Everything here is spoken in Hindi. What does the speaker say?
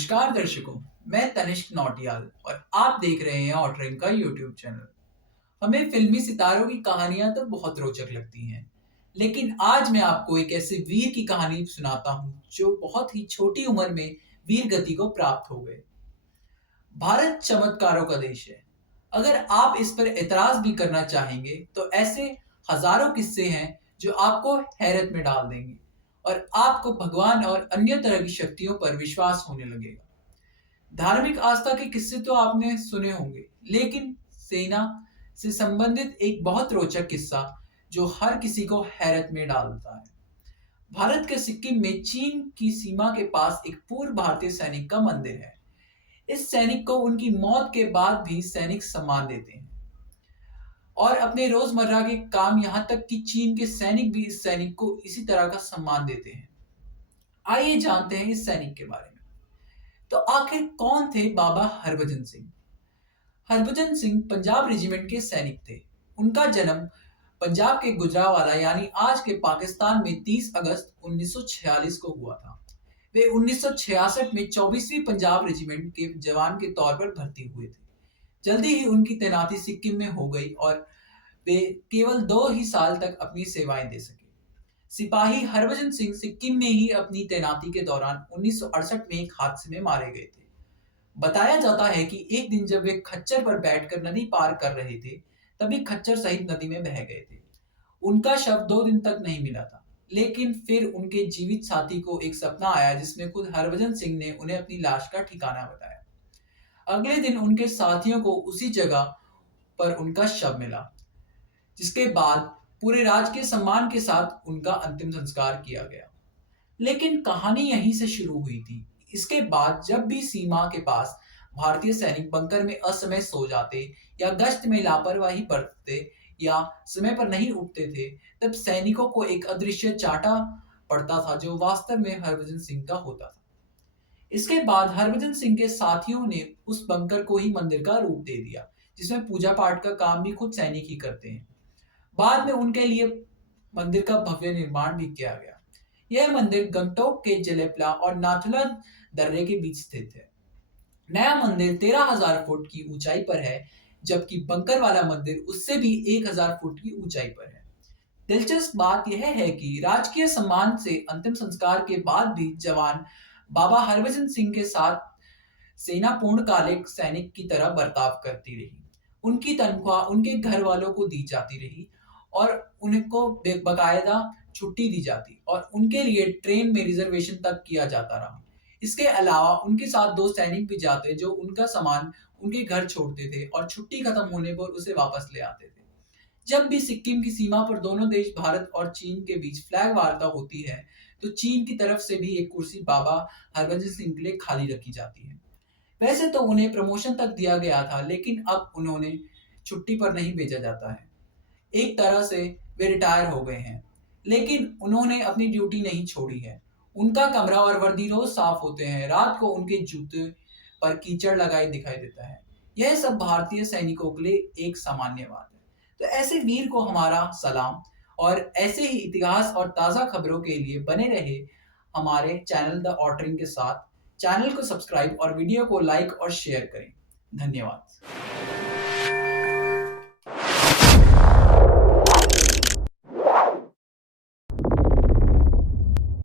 नमस्कार दर्शकों, मैं तनिष्क नौटियाल और आप देख रहे हैं ऑटरिंग का यूट्यूब चैनल। हमें फिल्मी सितारों की कहानियां तो बहुत रोचक लगती हैं, लेकिन आज मैं आपको एक ऐसे वीर की कहानी सुनाता हूं जो बहुत ही छोटी उम्र में वीर गति को प्राप्त हो गए। भारत चमत्कारों का देश है। अगर आप इस पर एतराज भी करना चाहेंगे तो ऐसे हजारों किस्से हैं जो आपको हैरत में डाल देंगे और आपको भगवान और अन्य तरह की शक्तियों पर विश्वास होने लगेगा। धार्मिक आस्था के किस्से तो आपने सुने होंगे, लेकिन सेना से संबंधित एक बहुत रोचक किस्सा जो हर किसी को हैरत में डालता है। भारत के सिक्किम में चीन की सीमा के पास एक पूर्व भारतीय सैनिक का मंदिर है। इस सैनिक को उनकी मौत के बाद भी सैनिक सम्मान देते हैं और अपने रोजमर्रा के काम, यहाँ तक कि चीन के सैनिक भी इस सैनिक को इसी तरह का सम्मान देते हैं। आइए जानते हैं इस सैनिक के बारे में। तो आखिर कौन थे बाबा हरभजन सिंह? हरभजन सिंह पंजाब रेजिमेंट के सैनिक थे। उनका जन्म पंजाब के गुजरावाला यानी आज के पाकिस्तान में 30 अगस्त 1946 को हुआ था। वे 1966 में 24वीं पंजाब रेजिमेंट के जवान के तौर पर भर्ती हुए थे। जल्दी ही उनकी तैनाती सिक्किम में हो गई और वे केवल 2 ही साल तक अपनी सेवाएं दे सके। सिपाही हरभजन सिंह सिक्किम में ही अपनी तैनाती के दौरान 1968 में एक हादसे में मारे गए थे। बताया जाता है कि एक दिन जब वे खच्चर पर बैठकर नदी पार कर रहे थे, तभी खच्चर सहित नदी में बह गए थे। उनका शव 2 दिन तक नहीं मिला था, लेकिन फिर उनके जीवित साथी को एक सपना आया जिसमें खुद हरभजन सिंह ने उन्हें अपनी लाश का ठिकाना बताया। अगले दिन उनके साथियों को उसी जगह पर उनका शव मिला, जिसके बाद पूरे राजकीय सम्मान के साथ उनका अंतिम संस्कार किया गया। लेकिन कहानी यहीं से शुरू हुई थी। इसके बाद जब भी सीमा के पास भारतीय सैनिक बंकर में असमय सो जाते या गश्त में लापरवाही बरतते या समय पर नहीं उठते थे, तब सैनिकों को एक अदृश्य चांटा पड़ता था जो वास्तव में हरभजन सिंह का होता था। इसके बाद हरभजन सिंह के साथियों ने उस बंकर को ही मंदिर का रूप दे दिया, जिसमें पूजा पाठ का काम भी खुद सैनिक ही करते हैं। बाद में उनके लिए मंदिर का भव्य निर्माण भी किया गया। यह मंदिर गंगटोक के जलेपला और नाथुला दर्रे के बीच स्थित है। नया मंदिर 13,000 फुट की ऊंचाई पर है, जबकि बंकर वाला मंदिर उससे भी 1,000 फुट की ऊंचाई पर है। दिलचस्प बात यह है कि राजकीय सम्मान से अंतिम संस्कार के बाद भी जवान बाबा हरभजन सिंह के साथ सेना पूर्णकालिक सैनिक की तरह बर्ताव करती रही। उनकी तनख्वाह उनके घर वालों को दी जाती रही और उनको बकायदा छुट्टी दी जाती और उनके लिए ट्रेन में रिजर्वेशन तक किया जाता रहा। इसके अलावा उनके साथ 2 सैनिक भी जाते जो उनका सामान उनके घर छोड़ते थे और छुट्टी खत्म होने पर उसे वापस ले आते थे। जब भी सिक्किम की सीमा पर दोनों देश भारत और चीन के बीच फ्लैग वार्ता होती है, तो चीन की तरफ से भी एक कुर्सी बाबा हरभजन सिंह के लिए खाली रखी जाती है। वैसे तो उन्हें प्रमोशन तक दिया गया था, लेकिन अब उन्होंने छुट्टी पर नहीं भेजा जाता है। एक तरह से वे रिटायर हो गए हैं, लेकिन उन्होंने अपनी ड्यूटी नहीं छोड़ी है। उनका कमरा और वर्दी रोज साफ होते हैं। रात को उनके जूते पर कीचड़ लगाए दिखाई देता है। यह सब भारतीय सैनिकों के लिए एक सामान्य बात है। तो ऐसे वीर को हमारा सलाम और ऐसे ही इतिहास और ताज़ा खबरों के लिए बने रहे हमारे चैनल द ऑटरिंग के साथ। चैनल को सब्सक्राइब और वीडियो को लाइक और शेयर करें। धन्यवाद।